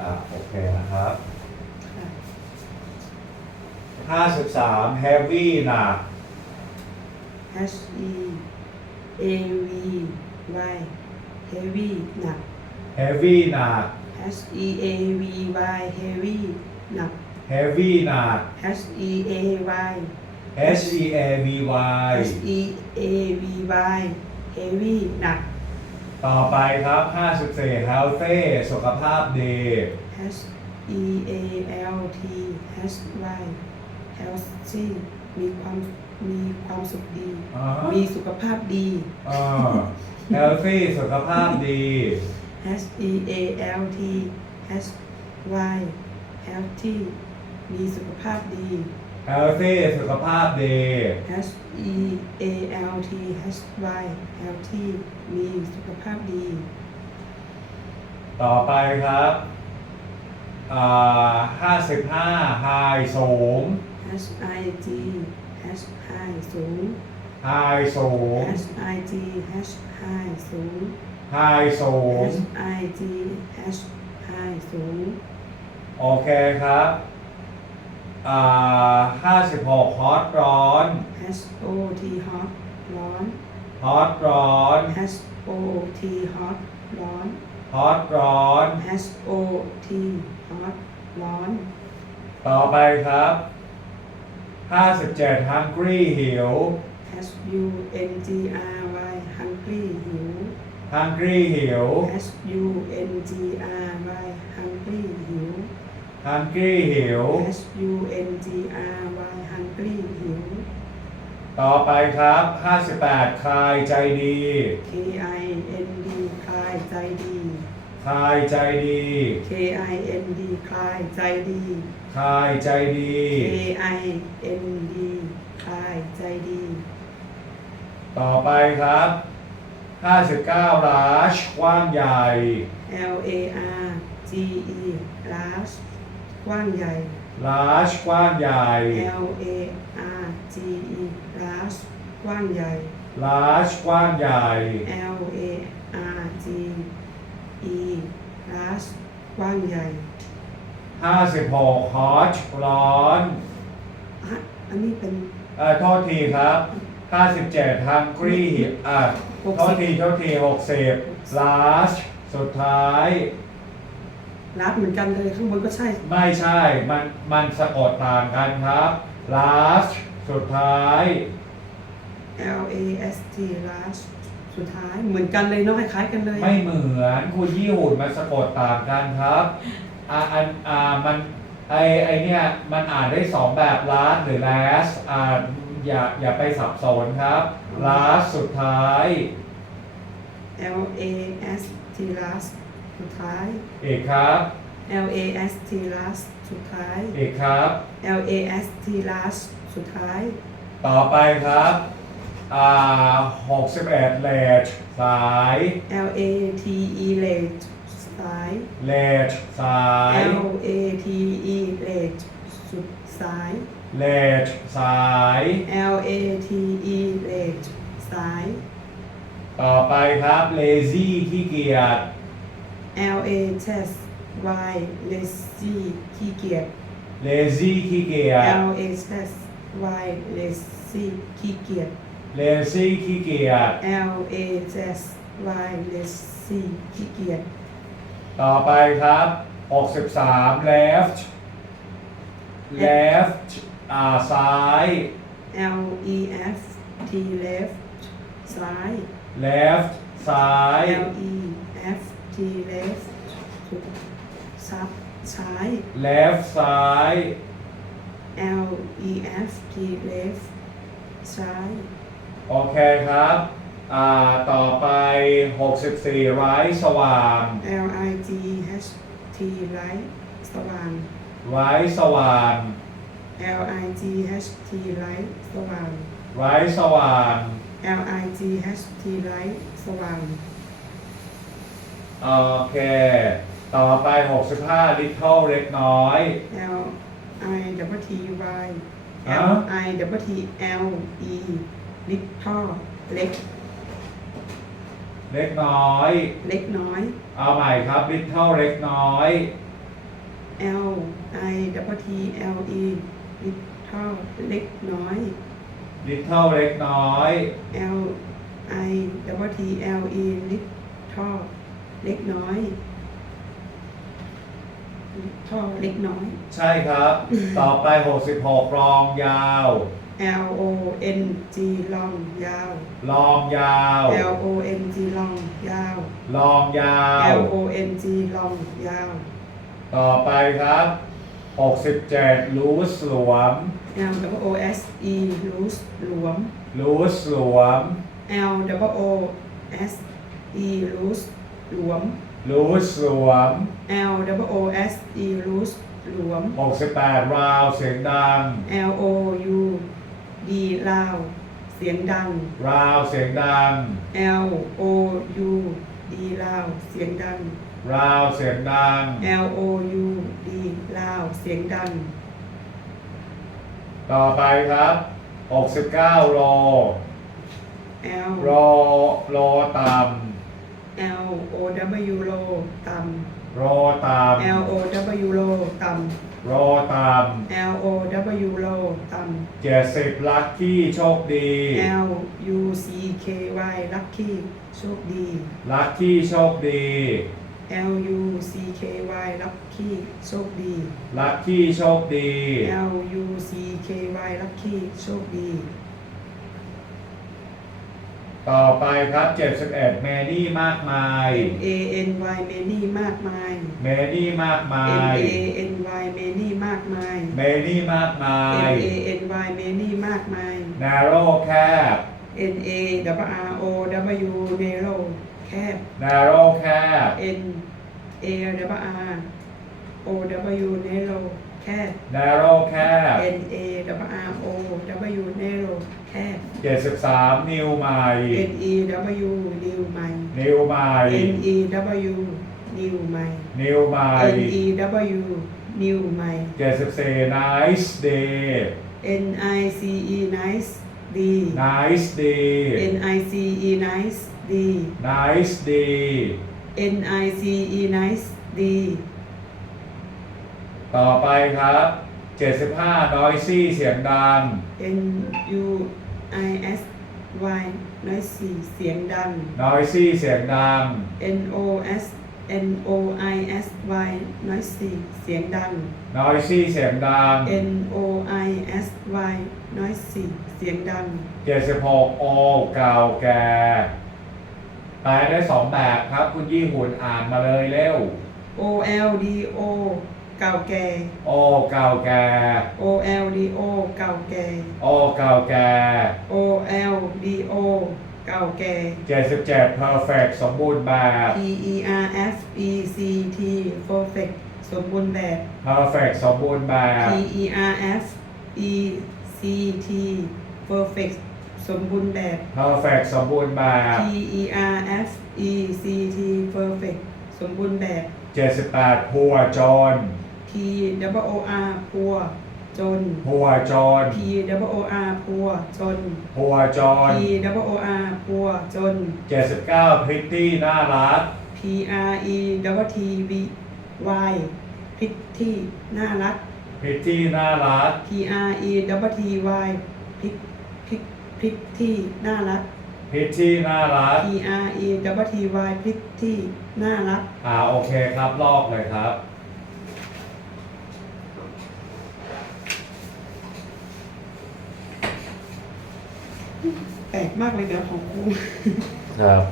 อ่าโอเคนะครับค่ะห้าสิบสาม heavy หนัก H E A V Y heavy หนัก heavy หนัก H E A V Y heavy หนัก heavy หนัก H E A Y H E A V Y H E A V Y heavy หนัก ต่อไปครับห้าสิบสี่ healthy สุขภาพดี H E A L T H Y healthy มีความมีความสุขดี อ่ามีสุขภาพดี อ่า healthy สุขภาพดี H E A L T H Y healthy มีสุขภาพดี healthy สุขภาพดี H E A L T H Y healthy มีสุขภาพดี ต่อไปครับอ่าห้าสิบห้า high สูง H I G H high สูง high สูง H I G H high สูง high สูง H I G H high สูง โอเคครับอ่า ห้าสิบหก hot ร้อน H O T hot ร้อน hot ร้อน H O T hot ร้อน hot ร้อน H O T hot ร้อน ต่อไปครับห้าสิบเจ็ด hungry หิว H U N G R Y hungry หิว hungry หิว H U N G R Y hungry หิว hungry หิว H U N G R Y hungry หิว ต่อไปครับห้าสิบแปดคลายใจดี K I N D คลายใจดีคลายใจดี K I N D คลายใจดีคลายใจดี K I N D คลายใจดี ต่อไปครับห้าสิบเก้า large กว้างใหญ่ L A R G E large กว้างใหญ่ large กว้างใหญ่ L A R G E large กว้างใหญ่ large กว้างใหญ่ L A R G E large กว้างใหญ่ห้าสิบหก hot ร้อนอะอันนี้เป็น เอ่อโทษทีครับห้าสิบเจ็ด hungry อะหกโทสิษบทีโทษทีหกสิบ large สุดท้าย large เหมือนกันเลยข้างบนก็ใช่ ไม่ใช่ มันมันสะกดต่างกันครับ last สุดท้าย L A S T large สุดท้ายเหมือนกันเลยเนาะคล้ายๆกันเลย ไม่เหมือนคุณยี่หุ่นมันสะกดต่างกันครับอ่าอันอ่ามันไอไอเนี่ยมันอ่านได้สองแบบ last หรือ last อ่าอย่าอย่าไปสับสนครับ last สุดท้าย L A S T large สุดท้ายอีกครับ L A S T large สุดท้ายอีกครับ L A S T large สุดท้าย ต่อไปครับอ่าหกสิบเอ็ดเลดสาย L A T E late สาย เลดสาย L A T E late สุดสาย เลดสาย L A T E late สาย ต่อไปครับ lazy ขี้เกียจ L A test Y lazy ขี้เกียจ lazy ขี้เกียจ L A test Y lazy ขี้เกียจ lazy ขี้เกียจ L A test Y lazy ขี้เกียจ ต่อไปครับ 63 left left อ่าซ้าย L E F T left ซ้าย left ซ้าย L E F T left สุดซับซ้าย left ซ้าย L E F T left ซ้าย โอเคครับอ่าต่อไป 64 right สว่าง L I G H T light สว่าง right สว่าง L I G H T light สว่าง right สว่าง L I G H T light สว่าง โอเค ต่อไป 65 little เล็กน้อย L I W T Y ฮะ L I W T L E little เล็กเล็กน้อย เล็กน้อย เอาใหม่ครับ little เล็กน้อย L I W T L E little เล็กน้อย little เล็กน้อย L I W T L E little เล็กน้อย little เล็กน้อย ใช่ครับ ต่อไป 66 รองยาว L O N G ลองยาว รองยาว L O N G ลองยาว รองยาว L O N G ลองยาว ต่อไปครับ 67 loose หลวม L W O S E loose หลวม loose หลวม L W O S E loose หลวม loose หลวม L W O S E loose หลวม 68 ราวเสียงดัง L O U D ลาว เสียงดัง ราวเสียงดัง L O U D ลาว เสียงดัง ราวเสียงดัง L O U D ลาว เสียงดัง ต่อไปครับ 69โล L โลโลต่ L O W โลต่ำโลต่ำ L O W โลต่ำโลต่ำ L O W โลต่ำำ70ลัคกี้โชคดี L U C K Y lucky โชคดี ลัคกี้โชคดี L U C K Y lucky โชคดี ลัคกี้โชคดี L U C K Y lucky โชคดี ต่อไปครับ 71 เมนี่มากมาย M A N Y many มากมายเมนี่มากมาย M A N Y many มากมายเมนี่มากมาย M A N Y many มากมาย narrow แคบ N A W R O W narrow แคบ narrow แคบ N A W R O W narrow แค บ narrow แคบ N A W R O W narrow แคบ 73 นิวใหม่ N E W new ใหม่ นิวใหม่ N E W new ใหม่ นิวใหม่ N E W new ใหม่ 74 nice day N I C E nice D nice day N I C E nice D nice day N I C E nice D ต่อไปครับ 75 noisy เสียงดัง N U I S Y noisy เสียงดัง noisy เสียงดัง N O S N O I S Y noisy เสียงดัง noisy เสียงดัง N O I S Y noisy เสียงดัง 76 all เก่าแก่แปลได้สองแบบครับ คุณยี่หุ่นอ่านมาเลยเร็ว O L D O เก่าแก่ โอเก่าแก่ O L D O เก่าแก่ โอเก่าแก่ O L D O เก่าแก่ 77 perfect สมบูรณ์แบบ P E R F E C T perfect สมบูรณ์แบบ perfect สมบูรณ์แบบ P E R F E C T perfect สมบูรณ์แบบ perfect สมบูรณ์แบบ P E R F E C T perfect สมบูรณ์แบบ 78 พัวจน P W O R พัวจนพัวจน P W O R พัวจนพัวจน P W O R พัวจน 79 pretty น่ารัก P R E W T V Y พิตที่น่ารัก pretty น่ารัก P R E W T Y พิตพิตพิตที่น่ารัก pretty น่ารัก P R E W T Y พิตที่น่ารัก อ่าโอเคครับลอกเลยครับ แป ลกมากเลยนะของกู ครับ